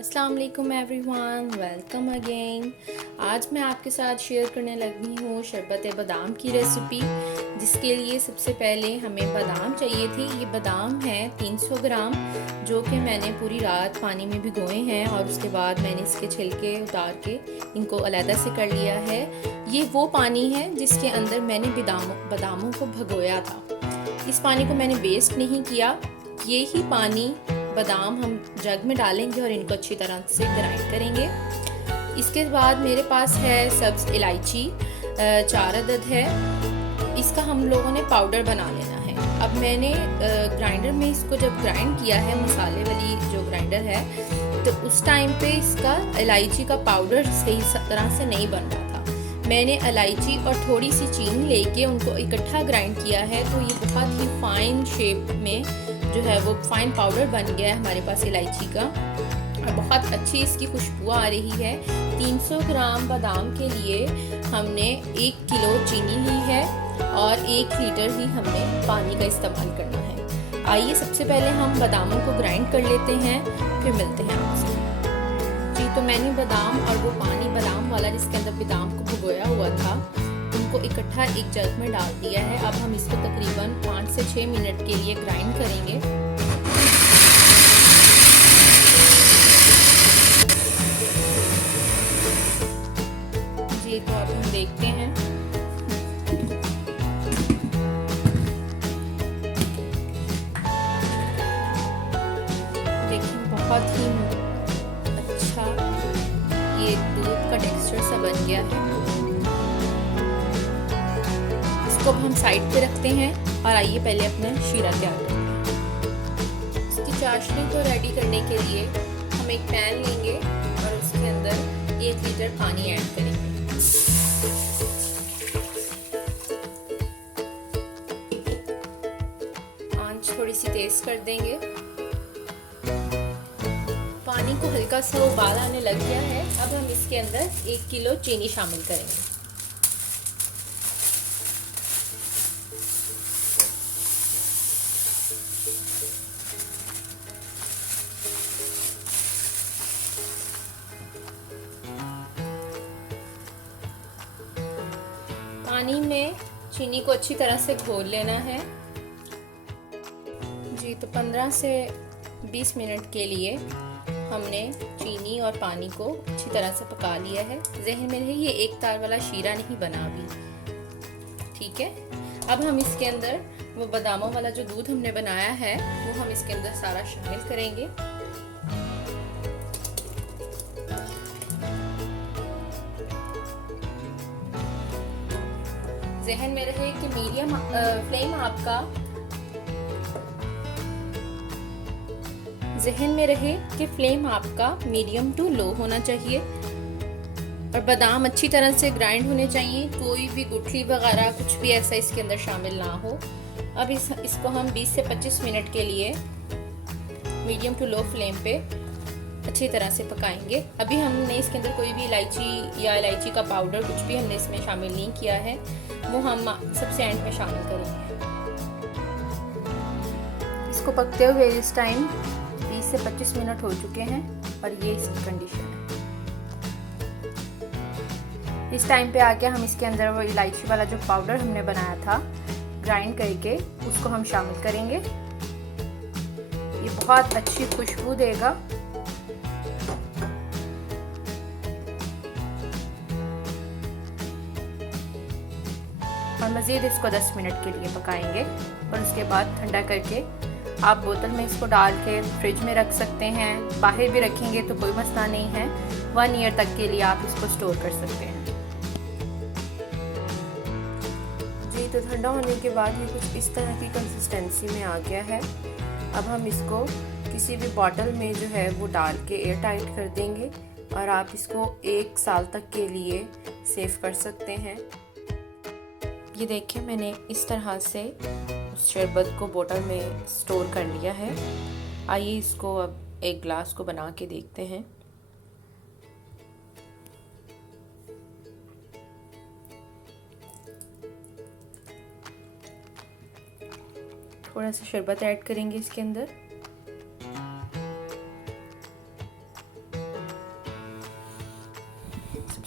अस्सलाम वालेकुम everyone, welcome again. आज मैं आपके साथ शेयर करने लगी हूँ शरबत बादाम की रेसिपी, जिसके लिए सबसे पहले हमें बादाम चाहिए थे। ये बादाम हैं 300 ग्राम, जो कि मैंने पूरी रात पानी में भिगोए हैं और उसके बाद मैंने इसके छिलके उतार के इनको अलग से कर लिया है। ये वो पानी है जिसके अंदर मैंने बादामों को भिगोया था। इस पानी को मैंने वेस्ट नहीं किया। ये ही पानी बादाम हम जग में डालेंगे और इनको अच्छी तरह से ग्राइंड करेंगे। इसके बाद मेरे पास है सब्ज़ इलायची 4 अदद है। इसका हम लोगों ने पाउडर बना लेना है। अब मैंने ग्राइंडर में इसको जब ग्राइंड किया है, मसाले वाली जो ग्राइंडर है, तो उस टाइम पे इसका इलायची का पाउडर सही तरह से नहीं बन रहा था। मैंने इलायची और थोड़ी सी चीनी लेके उनको इकट्ठा ग्राइंड किया है, तो ये बहुत ही फाइन शेप में जो है वो फाइन पाउडर बन गया है हमारे पास इलायची का, और बहुत अच्छी इसकी खुशबू आ रही है। 300 ग्राम बादाम के लिए हमने 1 किलो चीनी ली है और 1 लीटर ही हमने पानी का इस्तेमाल करना है। आइए सबसे पहले हम बादामों को ग्राइंड कर लेते हैं, फिर मिलते हैं आपसे। जी, तो मैंने बादाम और वो पानी बादाम वाला जिसके अंदर बादाम को भिगोया हुआ था, उनको इकट्ठा एक जग में डाल दिया है। अब हम इसको तकरीबन 5 से 6 मिनट के लिए ग्राइंड करेंगे। जी, तो अब हम देखते हैं। देखिए, बहुत ही अच्छा ये दूध का टेक्सचर सा बन गया है। इसको हम साइड पे रखते हैं और आइए पहले अपना शीरा तैयार करते हैं। इसकी चाशनी को रेडी करने के लिए हम एक पैन लेंगे और उसके अंदर 1 लीटर पानी ऐड करेंगे। आंच थोड़ी सी तेज कर देंगे। पानी को हल्का सा उबाल आने लग गया है। अब हम इसके अंदर 1 किलो चीनी शामिल करेंगे। पानी में चीनी को अच्छी तरह से घोल लेना है। जी, तो 15 से 20 मिनट के लिए हमने चीनी और पानी को अच्छी तरह से पका लिया है। ज़हन में रहे, ये एक तार वाला शीरा नहीं बना अभी, ठीक है। अब हम इसके अंदर वो बादामों वाला जो दूध हमने बनाया है वो हम इसके अंदर सारा शामिल करेंगे। ज़हन में रहे कि मीडियम फ्लेम आपका मीडियम टू लो होना चाहिए और बादाम अच्छी तरह से ग्राइंड होने चाहिए। कोई भी गुठली वगैरह कुछ भी ऐसा इसके अंदर शामिल ना हो। अब इसको हम 20 से 25 मिनट के लिए मीडियम टू लो फ्लेम पे अच्छी तरह से पकाएंगे। अभी हमने इसके अंदर कोई भी इलायची या इलायची का पाउडर कुछ भी हमने इसमें शामिल नहीं किया है, वो हम सबसे एंड में शामिल करेंगे। इसको पकते हुए इस टाइम 20 से 25 मिनट हो चुके हैं और ये इसकी कंडीशन है। इस टाइम पे आके हम इसके अंदर वो इलायची वाला जो पाउडर हमने बनाया था ग्राइंड करके उसको हम शामिल करेंगे। ये बहुत अच्छी खुशबू देगा। और मज़ीद इसको 10 मिनट के लिए पकाएंगे और उसके बाद ठंडा करके आप बोतल में इसको डाल के फ्रिज में रख सकते हैं। बाहर भी रखेंगे तो कोई मसला नहीं है। 1 ईयर तक के लिए आप इसको स्टोर कर सकते हैं। जी, तो ठंडा होने के बाद ये कुछ इस तरह की कंसिस्टेंसी में आ गया है। अब हम इसको किसी भी बॉटल में जो है वो डाल के एयर टाइट कर देंगे और आप इसको 1 साल तक के लिए सेव कर सकते हैं। ये देखिए, मैंने इस तरह से उस शरबत को बोतल में स्टोर कर लिया है। आइए इसको अब एक ग्लास को बना के देखते हैं। थोड़ा सा शरबत ऐड करेंगे इसके अंदर।